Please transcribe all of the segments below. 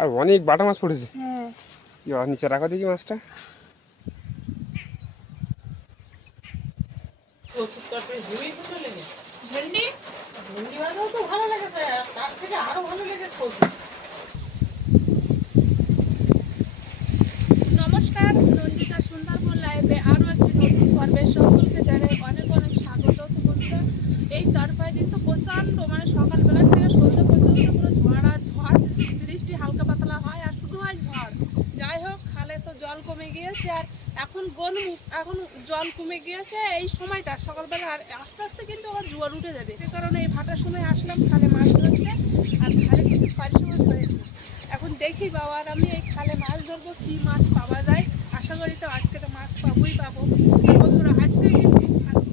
আর অনেক বাটা মাছ পড়েছে। নিচে রাখো দেখি মাছটা। নমস্কার, নন্দিতা সুন্দরবন লাইভে আরও একটি নতুন পর্বে সকলকে জানাই অনেক অনেক স্বাগত। তো বন্ধুরা, এই 4-5 দিন তো প্রচণ্ড মানে সকালবেলা থেকে সন্ধ্যা পর্যন্ত পুরো ঝড় আর ঝড়, বৃষ্টি হালকা পাতলা হয় আর শুধু হয় ঝড়। যাই হোক, খালে তো জল কমে গিয়েছে আর এখন এখন জল কমে গিয়েছে এই সময়টা সকালবেলা, আর আস্তে আস্তে কিন্তু আবার জোয়ার উঠে যাবে। সে কারণে এই ভাটার সময় আসলাম খালে মাছ ধরতে, আর খালে কিন্তু পারিশ্রমিক হয়েছে। এখন দেখি বাবা আর আমি এই খালে মাছ ধরবো, কী মাছ পাওয়া যায়। আশা করি তো আজকে তো মাছ পাবোই পাবো। আর বন্ধুরা, আজকে কিন্তু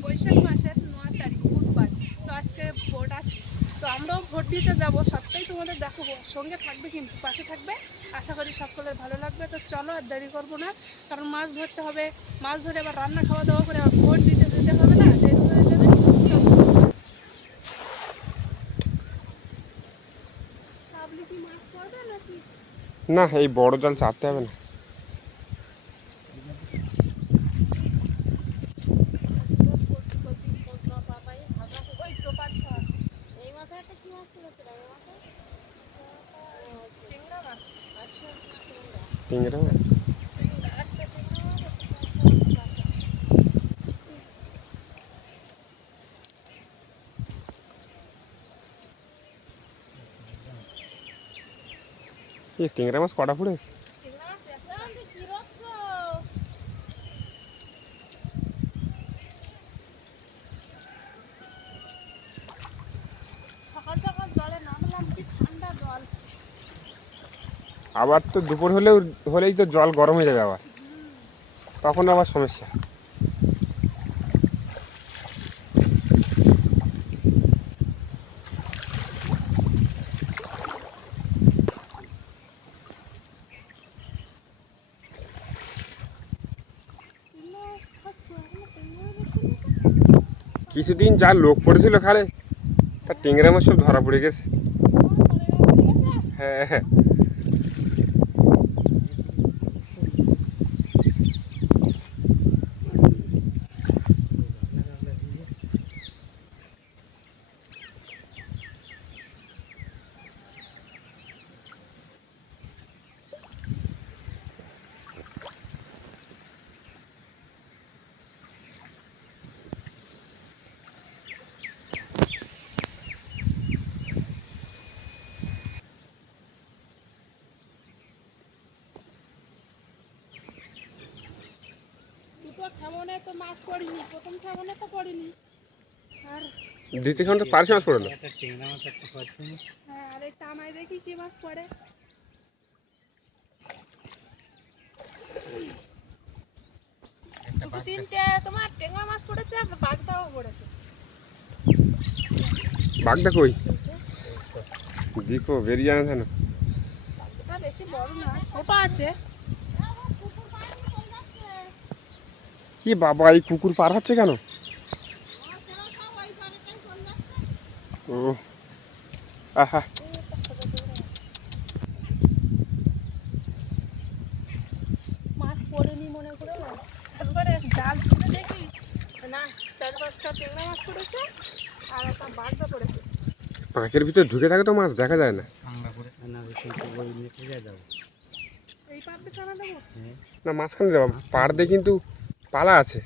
বৈশাখ মাসের 9 তারিখ বুধবার, তো আজকে ভোট আছে, তো আমরাও ভোট দিতে যাবো। সবটাই তোমাদের দেখাবো, সঙ্গে থাকবে কিন্তু, পাশে থাকবে। আশা করি সকলের ভালো লাগবে। তো চলো, আর দেরি করবো না, কারণ মাছ ধরতে হবে। মাছ ধরে আবার রান্না খাওয়া দাওয়া করে আবার ভোট দিতে যেতে হবে না, দেরি হয়ে যাবে। সাবলি কি মাছ পড়বে নাকি? না, এই বড় জাল চাপতে হবে না। টিংরা মাছ। এই টিংরা মাছ কটা পড়েছে? সকাল সকাল জলে নামলাম, কি ঠান্ডা জল। আবার তো দুপুর হলেই তো জল গরম হয়ে যাবে আবার, তখন আবার সমস্যা। কিছুদিন যা লোক পড়েছিল খালে, তা টিংরা মাছ সব ধরা পড়ে গেছে। হ্যাঁ হ্যাঁ, দুটো খাবনে তো মাছ পড়িনি, প্রথম খাবনে তো পড়িনি। আর দ্বিতীয় খান তো পার্শে মাছ পড়লো। হ্যাঁ, আর এই টানায় দেখি কি মাছ পড়ে। দুটো তিনটে তোমার টেঙ্গা মাছ পড়েছে, আর বাগদাও পড়েছে। বাগদা কই? দেখো বেরিয়ে জানা না। না, বেশি বড় না, ছোট আছে। কি বাবা, এই কুকুর পার হচ্ছে কেন? ও আহা, মাছ পড়েনি মনে করে একবারে জাল তুলে দেখি, না 4-5টা টেঙ্গা মাছ পড়েছে আর একটা বাগদা পড়েছে। পাঁকের ভিতরে ঢুকে থাকে তো মাছ দেখা যায় না। এই পাড়তে টানা দেবো। না, মাঝখানে যাবো, পাড় দিয়ে কিন্তু পালা আছে।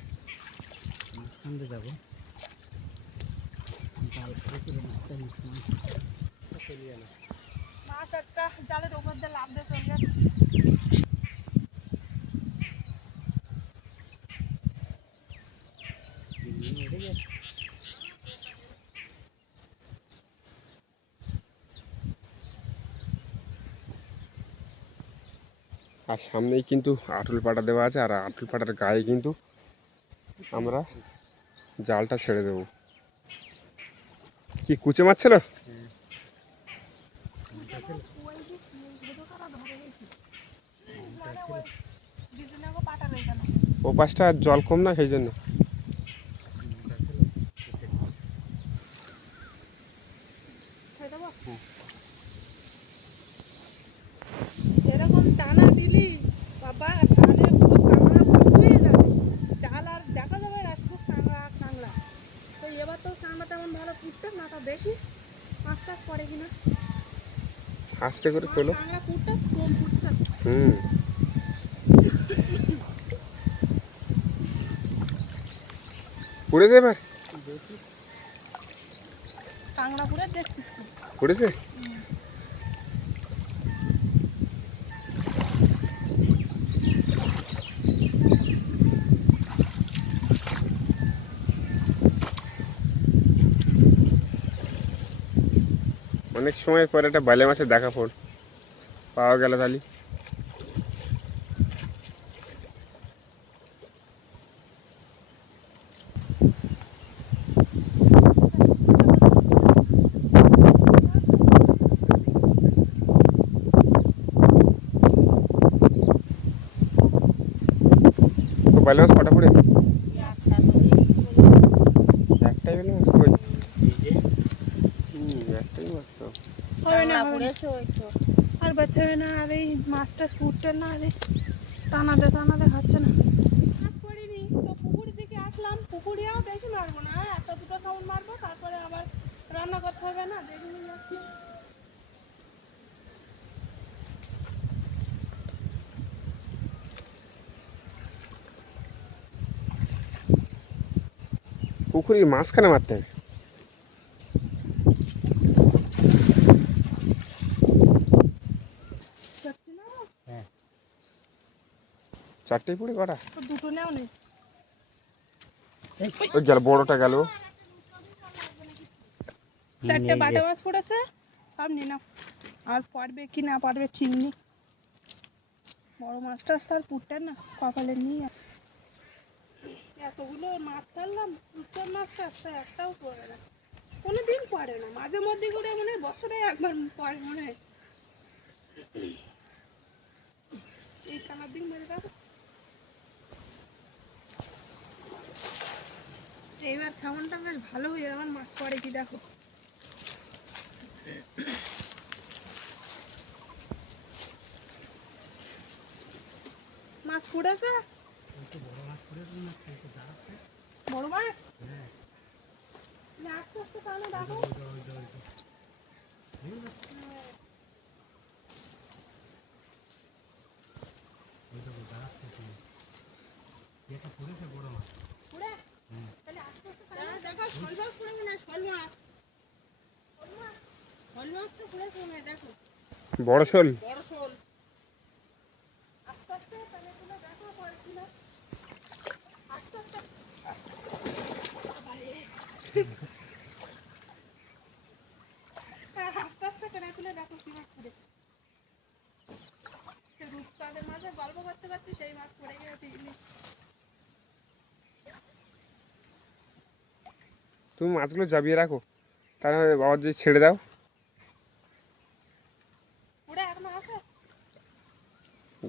মাছ একটা জালের উপর দিয়ে লাফ দিয়ে চলে যাচ্ছে। আর সামনেই কিন্তু আটুল পাটা দেওয়া আছে, আর আটুল পাটার গায়ে কিন্তু আমরা জালটা ছেড়ে দেবো। কি কুচে মাছ ছিল? ও পাশটা জল কম না, সেই জন্য। সেটা দেখো এরকম টানা দিলি বাবা জালে পুরো কাঁকড়া ডুবে যাবে, জাল আর দেখা যাবে না, খুব কাঁকড়া কাঁকড়া। তো এবার তো কাঁকড়া তেমন ভালো ফুটছে না, তা দেখি মাছ টাছ পড়ে কিনা। আস্তে করে তোলো। কাঁকড়া ফুটটাস কম ফুটটাস। পড়েছে এবার? কাঁকড়া পুরে দেখছিস তো? পড়েছে? অনেক সময় পরে একটা বালে মাছের দেখা পাওয়া গেল তাহলে। বালে মাছ কটা পড়ে? একটাই বালে মাছ কই? একটাই মাছ তো। আর বাঁচতে হবে না, আর এই মাছটা ফুটতে না, আর টানাতে হচ্ছে না। মাছ পড়িনি তো পুকুরের দিকে আসলাম, পুকুরেও বেশি মারবো না, একটা দুটো কাউন্ট মারবো, তারপরে আবার রান্না করতে হবে না, দেখে নিয়ে যাচ্ছি। পুকুরের মাঝখানে মারতে হবে। চারটেই পড়ে কটা? দুটো নেও নেই, ওই গেল বড়টা গেল। চারটে বাটা মাছ পড়েছে, সব নিয়ে নাও। আর পারবে কি না পারবে ঠিক নেই, বড় মাছটা তো আর পুটতে না, কপালে নিয়ে এতগুলো মাছ ছাড়লাম, পুটটার মাছটা একটাও পড়ে না, কোনো দিন পড়ে না, মাঝে মধ্যে করে মনে হয় বছরে একবার পড়ে মনে হয়। এই টানার দিন মেরে দেখো, এইবার খাওয়ানটা বেশ ভালো হয়ে আমার মাছ পড়ে কি দেখো। মাছ পড়েছে, বড় মাছ আস্তে আস্তে টানো দেখো। বড় শোল? আস্তে আস্তে করে তুলে দেখো কি মাছ পড়ে, রূপচাঁদের মাঝে গল্প করতে করতে সেই মাছ পড়ে গেছে। তুমি মাছগুলো জাবিয়ে রাখো, তাহলে বাবার যদি ছেড়ে দাও।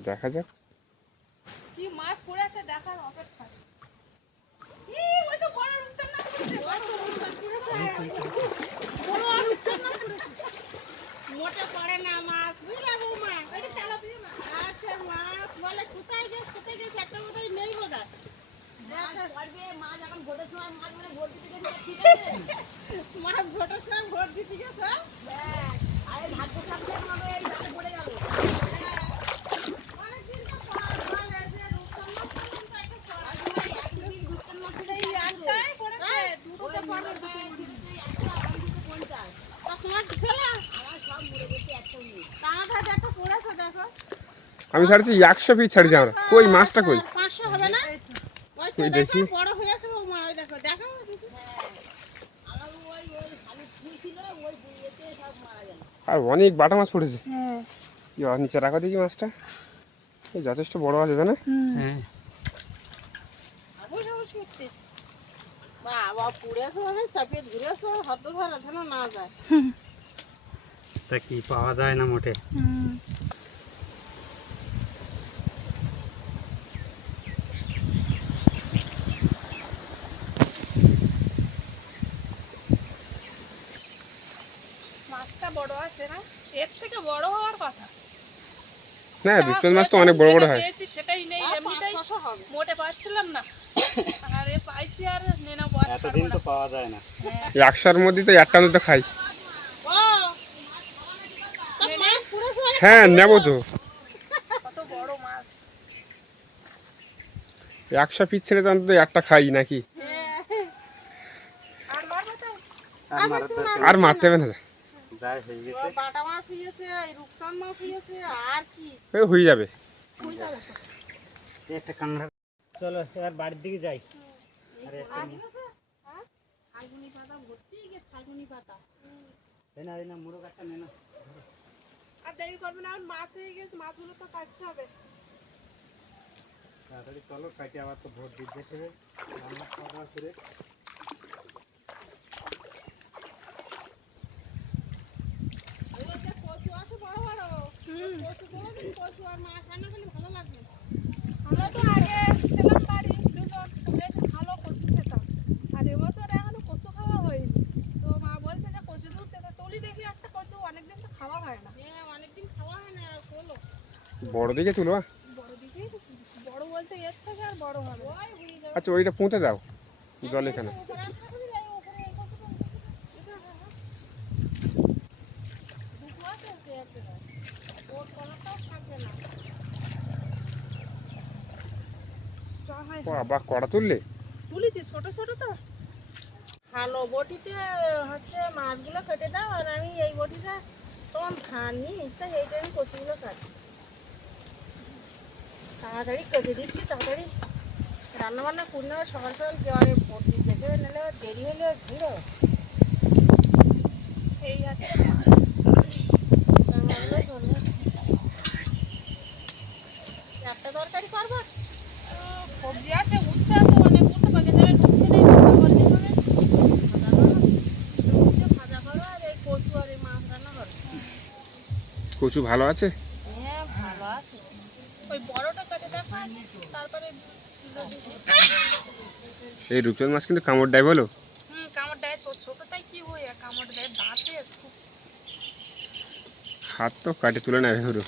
দেখা যাক কি মাছ পড়েছে দেখার অপেক্ষা। মোটে পড়ে না মাছ, বুঝলে বৌমা? মাছ বলে কোথায় গেছে একটা কোথায় নেই বোধ হয়। মাছ ভোটের সময় ভোট দিতে গেছে। আমি ছাড়ছি 100 পিস ছাড়ছি আমরা। কই মাছটা কই? 500 হবে না? ওই তো দেখো বড় হয়ে গেছে বৌমা, ওই দেখো দেখো। আর অনেক বাটা মাছ পড়েছে। হ্যাঁ, নিচে রাখা দেখি মাছটা, যথেষ্ট বড় আছে জানো। হ্যাঁ, তা কি পাওয়া যায় না মোটে। মাছ মাছটা বড় আছে না, এর থেকে বড় হওয়ার কথা। না রূপচাঁদ মাছ তো অনেক বড় বড় হয়। পেয়েছি সেটাই নেই, এমনিতেই মোটে পাচ্ছিলাম না, আর এ পাইছি আর নেনা বড় এতদিন তো পাওয়া যায় না। 100-র মধ্যে তো একটা তো খাই। হ্যাঁ নেবো তো, কত বড় মাছ। 100 পিস ছেড়ে তো অন্তত একটা খাই নাকি। আর মারবে তো? আর মারার দরকার আর মারতে হবে না, যাই হয়ে গেছে। বাটা মাছ হয়েছে, এই রূপচাঁদ মাছ হয়েছে, আর কি ওই হয়ে যাবে। হয়ে যাবে তো। এই একটা কান্না। চলো এবার বাড়ির দিকে যাই। আরে একটা নিয়ে। ফাল্গুনি পাতা ভর্তি, ফাল্গুনি পাতা। এই না মুরগ একটা নে না। আর দেরি করবে না, মাছ হয়ে গেছে, মাছগুলো তো কাটতে হবে। তাড়াতাড়ি চলো, কাটে আবার তো ভোট দিতে হবে। রান্না খাওয়া করে কচু আছে বড় বড়, কচু করে দিন, কচু আর মাছ রান্না করলে ভালো লাগবে। আমরা তো আগে ছিলাম বাড়ি দুজন, বেশ ভালো কচু খেতাম, আর এবছর এখনো কচু খাওয়া হয়নি। তো মা বলছে যে কচু দুধ থেকে তুলি দেখি একটা কচু, অনেকদিন তো খাওয়া হয় না। হ্যাঁ অনেকদিন খাওয়া হয় না, হলো বড় দিকে তুলো। বড় দিকেই তো, বড় বলতে এর থেকে আর বড় হবে। আচ্ছা ওইটা পুঁতে দাও জল এখানে। বাবা কড়া তুললে? তুলেছি ছোট ছোট তো ভালো। বটিতে হচ্ছে মাছগুলো কেটে দাও, আর আমি এই বটিটা তখন খানি, তাই এইটা আমি কচুগুলো কাটি। তাড়াতাড়ি কেটে দিচ্ছি, তাড়াতাড়ি রান্না বান্না করে নেওয়া, সকাল সকাল কেউ আরে বটি যেতে নাহলে দেরি হলে ভিড়ো। এই আছে মাছ, রান্নাগুলো চলে যাচ্ছে। একটা তরকারি করবো, সবজি আছে, উচ্ছে আছে অনেকগুলো, পাকে যাবে উচ্ছে নেই, ভাজা করো আর এই কচু আর এই মাছ রান্না করো। কচু ভালো আছে? হ্যাঁ ভালো আছে, ওই বড়টা কেটে দেখো, তারপরে এই রূপচাঁদ মাছ কিন্তু কামড় দেয় বলো। কামড় দেয় তো, ছোটটাই কি হয়, কামড় দেয়, দাঁতে খুব। হাত তো কাটে তুলে নেয় ধরো।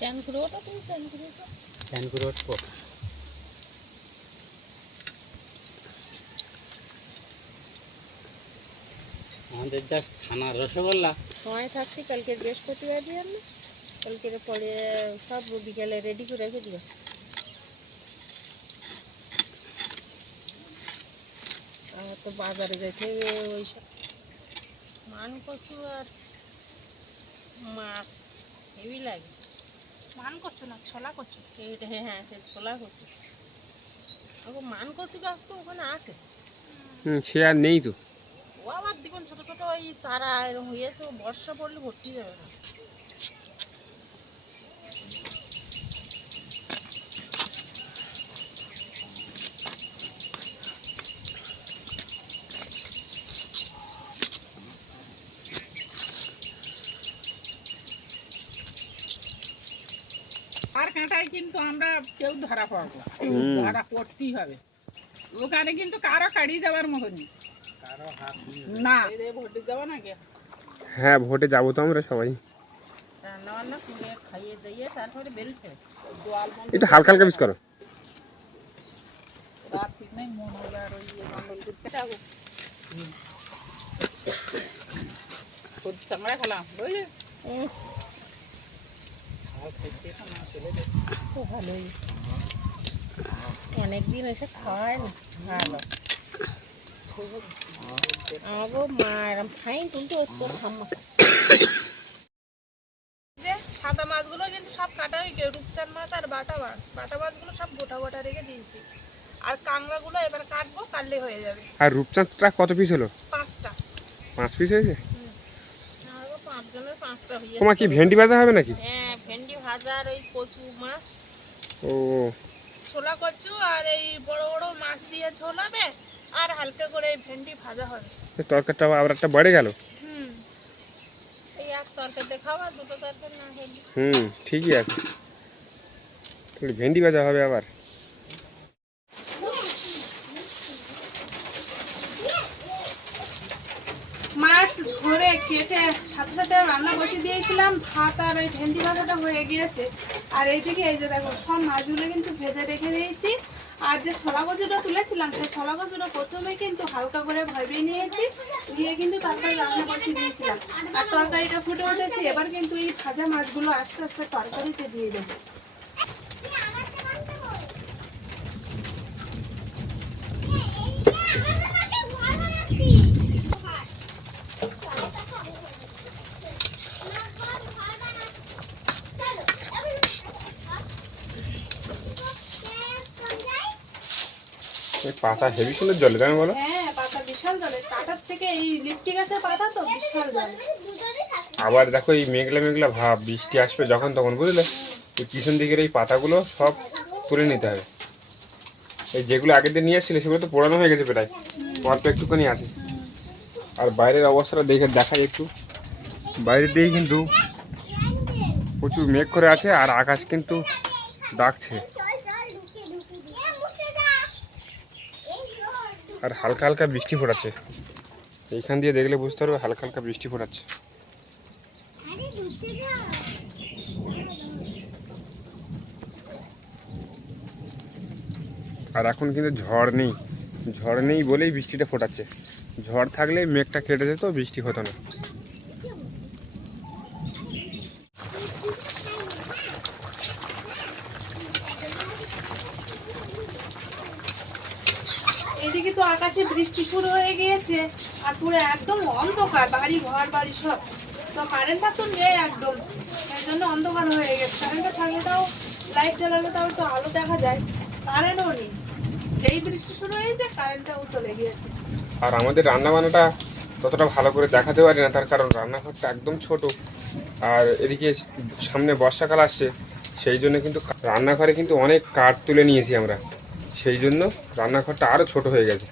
চ্যান করে ওটা, তুমি চ্যান করে ওটা। ফ্যান করে উঠবো। আমাদের জাস্ট ছানার রসগোল্লা। সময় থাকছি, কালকে বৃহস্পতিবার দিয়ে না, কালকের পরে সব বিকেলে রেডি করে রেখে দিও। আর তো বাজারে যেতে ওই সব মান কচু আর মাছ হেভি লাগে। মান কচু না, ছোলা কচু। এইটা হ্যাঁ, সে ছোলা কচু। এখন মান কচু গাছ তো ওখানে আছে, সে আর নেই তো। ও আবার দেখুন ছোট ছোট ওই চারা এরকম হয়েছে, ও বর্ষা পড়লে ভর্তি যাবে না। আর কাঁটায় কিন্তু আমরা কেউ ধরা পাবো, ধরা পড়তেই হবে। ওখানে কিন্তু কারো কাড়িয়ে দেওয়ার মতো নেই, না ভোটে যাবো নাকি। হ্যাঁ ভোটে যাবো তো আমরা সবাই। রান্না বান্না করে খাইয়ে দিয়ে তারপরে বেরোতে হবে। জল বন্ধ একটু হালকা হালকা পিস করো। রাত ঠিক নেই, মন হবে আর ওই মন্ডল করতে যাবো। চামড়া খেলাম বুঝলি, ভালোই, অনেকদিন এসে খাওয়ায় না, ভালো। আমাকেও মা এরম ফাইন তুলতে হতো ঠাম্মা। যে সাদা মাছগুলো কিন্তু সব কাটা হয়ে গেছে, রূপচাঁদ মাছ আর বাটা মাছ, বাটা মাছগুলো সব গোটা গোটা রেখে দিয়েছি। আর কাঁকড়াগুলো এবার কাটবো, কাটলে হয়ে যাবে। আর রূপচাঁদটা কত পিস হলো? 5টা। 5 পিস হয়েছে? আমাকে 5 জনের 5টা হয়েছে। তোমার কি ভেন্ডি ভাজা হবে নাকি? হ্যাঁ ভেন্ডি ভাজা আর ওই কচু মাছ, ও ছোলা কচু আর এই বড় বড় মাছ দিয়ে ঝোল হবে, আর হালকা করে এই ভেন্ডি ভাজা হবে। তরকারিটা আবার একটা বেড়ে গেল। এই এক তরকারিতে খাওয়া, দুটো তরকারি না হলে। ঠিকই আছে, তাহলে ভেন্ডি ভাজা হবে আবার। মাছ ধরে কেটে সাথে সাথে রান্না বসিয়ে দিয়েছিলাম, ভাত আর ওই ভেন্ডি ভাজাটা হয়ে গিয়েছে। আর এইদিকে এই যে দেখো সব মাছগুলো কিন্তু ভেজে রেখে দিয়েছি। আর যে ছোলা কচুটা তুলেছিলাম সেই ছোলা কচুটা প্রথমে কিন্তু হালকা করে ভাবিয়ে নিয়েছি, নিয়ে কিন্তু তারপরে রান্না বসিয়ে দিয়েছিলাম। আর তরকারিটা ফুটে উঠেছে, এবার কিন্তু এই ভাজা মাছগুলো আস্তে আস্তে তরকারিতে দিয়ে দেবো। পাতা হেভি সুন্দর জলে, তাই না বলো? হ্যাঁ, পাতা বিশাল জলে, কাটার থেকে এই লিপটি গাছের পাতা তো বিশাল জলে। আবার দেখো এই মেঘলা মেঘলা ভাব, বৃষ্টি আসবে যখন তখন, বুঝলে? এই পিছন দিকের এই পাতাগুলো সব তুলে নিতে হবে। এই যেগুলো আগের দিন নিয়ে এসেছিলে সেগুলো তো পোড়ানো হয়ে গেছে প্রায়, অল্প একটুখানি আছে। আর বাইরের অবস্থাটা দেখাই একটু। বাইরের দিকে কিন্তু প্রচুর মেঘ করে আছে, আর আকাশ কিন্তু ডাকছে, আর হালকা হালকা বৃষ্টি পড়াচ্ছে। এইখান দিয়ে দেখলে বুঝতে পারবে হালকা হালকা বৃষ্টি পড়াচ্ছে। আর এখন কিন্তু ঝড় নেই বলেই বৃষ্টিটা ফোটাচ্ছে। ঝড় থাকলে মেঘটা কেটে যেত, বৃষ্টি হতো না। এদিকে তো আকাশে বৃষ্টি শুরু হয়ে গিয়েছে, আর পুরো একদম অন্ধকার, বাড়ি ঘর বাড়ি সব। তো কারেন্টটা তো নেই একদম, সেই জন্য অন্ধকার হয়ে গেছে। কারেন্টটা থাকলে তাও লাইট জ্বালালে তাও একটু আলো দেখা যায়, কারেন্টও নেই। যেই বৃষ্টি শুরু হয়েছে কারেন্টটাও চলে গিয়েছে। আর আমাদের রান্না বান্নাটা ততটা ভালো করে দেখাতে পারি না, তার কারণ রান্নাঘরটা একদম ছোট। আর এদিকে সামনে বর্ষাকাল আসছে, সেই জন্য কিন্তু রান্নাঘরে কিন্তু অনেক কাঠ তুলে নিয়েছি আমরা, সেই জন্য রান্নাঘরটা আরও ছোট হয়ে গেছে।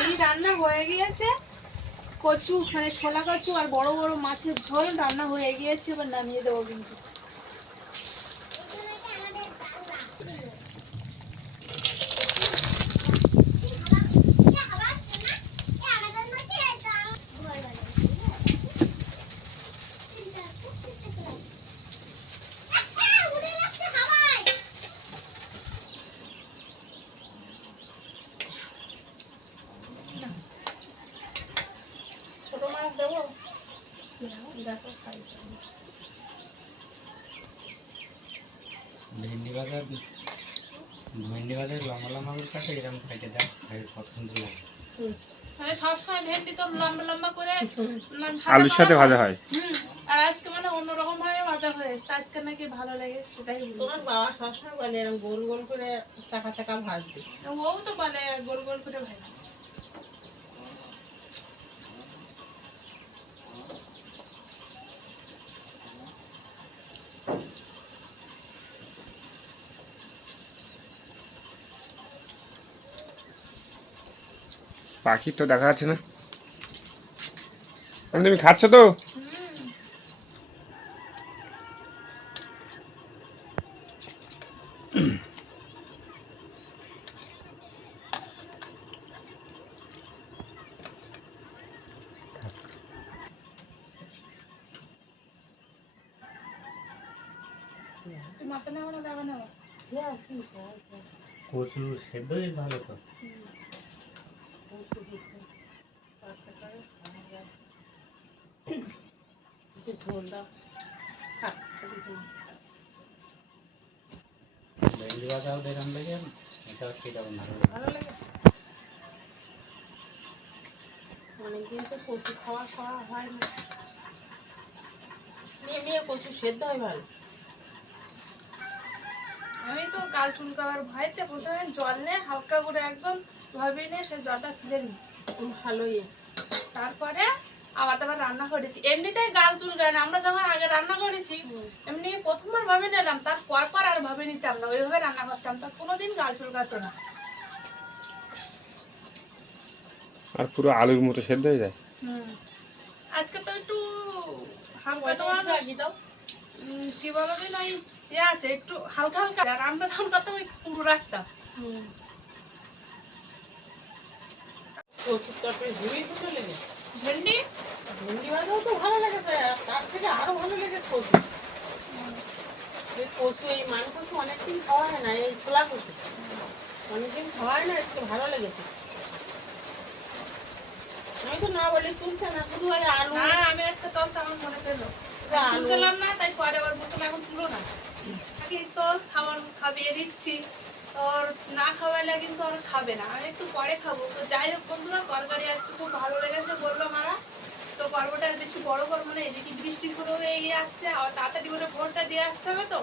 এই রান্না হয়ে গিয়েছে, কচু মানে ছোলা কচু আর বড় বড় মাছের ঝোল রান্না হয়ে গিয়েছে, এবার নামিয়ে দেবো কিন্তু। ছোট মাছ দেবো, দেখো খাই। ভেন্ডি ভাজা লম্বা লম্বা করে কাটে, এরকম কেটে দেয়, কত সুন্দর লাগে। মানে সবসময় ভেন্ডি তো লম্বা লম্বা করে আলুর সাথে ভাজা হয়। আর আজকে মানে অন্যরকম ভাবে ভাজা হয়েছে, আজকে নাকি ভালো লাগে সেটাই বলি। তোমার বাবা সবসময় বলে এরকম গোল গোল করে চাকা চাকা ভাজবে। ও তো বলে গোল গোল করে ভাজা। পাখি তো দেখা যাচ্ছে না। তুমি খাচ্ছ তো? মাথা নেওয়া না দেখা নেওয়া কচু সেদ্ধ বেশ ভালো তো। ঝোল দাও, ভেন্ডি ভাজাও দেখলাম দেখে, এটাও সেরকম ভালো লাগে। অনেকদিন তো কচু খাওয়া হয় না, এমনি কচু সেদ্ধ হয় ভালো। আমি তো গাল চুলকাবার ভয়তে প্রথমে জল নিয়ে হালকা করে একদম ভাবিয়ে নিয়ে সেই জলটা ফেলে দিই, ভালোই। তারপরে আবার আবার রান্না করেছি। এমনিতেই গাল চুল গায় না, আমরা যখন আগে রান্না করেছি এমনি প্রথমবার ভাবে নিলাম, তারপর পর আর ভাবে নিতাম না, ওইভাবে রান্না করতাম, তার কোনোদিন গাল চুল গাতো না। আর পুরো আলুর মতো সেদ্ধ হয়ে যায়। আজকে তো একটু হালকা তোমার কি বলো যে নাই ইয়ে আছে, একটু হালকা হালকা, আর আমরা তখন করতাম ওই পুরো রাখতাম। কচুর তরকারি হেবি ভালো লেগেছে। ভেন্ডি ভেন্ডি ভাজাও তো ভালো লেগেছে, আর তার থেকে আরো ভালো লেগেছে কচু। এই কচু, এই মান কচু অনেকদিন খাওয়া হয় না, এই ছোলা কচু অনেকদিন খাওয়া হয় না, আজকে ভালো লেগেছে। আমি তো না বলে তুলছে না, শুধু ওই আলু। না আমি আজকে তখন আমার মনে ছিল আলু তুললাম না, তাই পরে আবার বোতলে এখন তুলো না, আগে তোর খাবার খাবিয়ে দিচ্ছি, তোর না খাওয়াইলে কিন্তু আর খাবে না, আমি একটু পরে খাবো। তো যাই হোক বন্ধুরা, তরকারি আজকে খুব ভালো লেগেছে বললো মারা। তো পর্বটা আর বেশি বড় করবো না, এদিকে বৃষ্টি শুরু হয়ে যাচ্ছে, আর তাড়াতাড়ি করে ভোরটা দিয়ে আসতে হবে, তো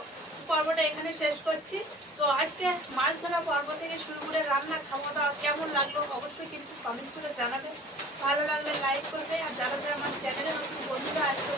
পর্বটা এখানে শেষ করছি। তো আজকে মাছ ধরা পর্ব থেকে শুরু করে রান্না খাওয়াটা কেমন লাগলো অবশ্যই কিন্তু কমেন্ট করে জানাবে। ভালো লাগলে লাইক করবে, আর যারা যারা আমার চ্যানেলে নতুন বন্ধুরা আছে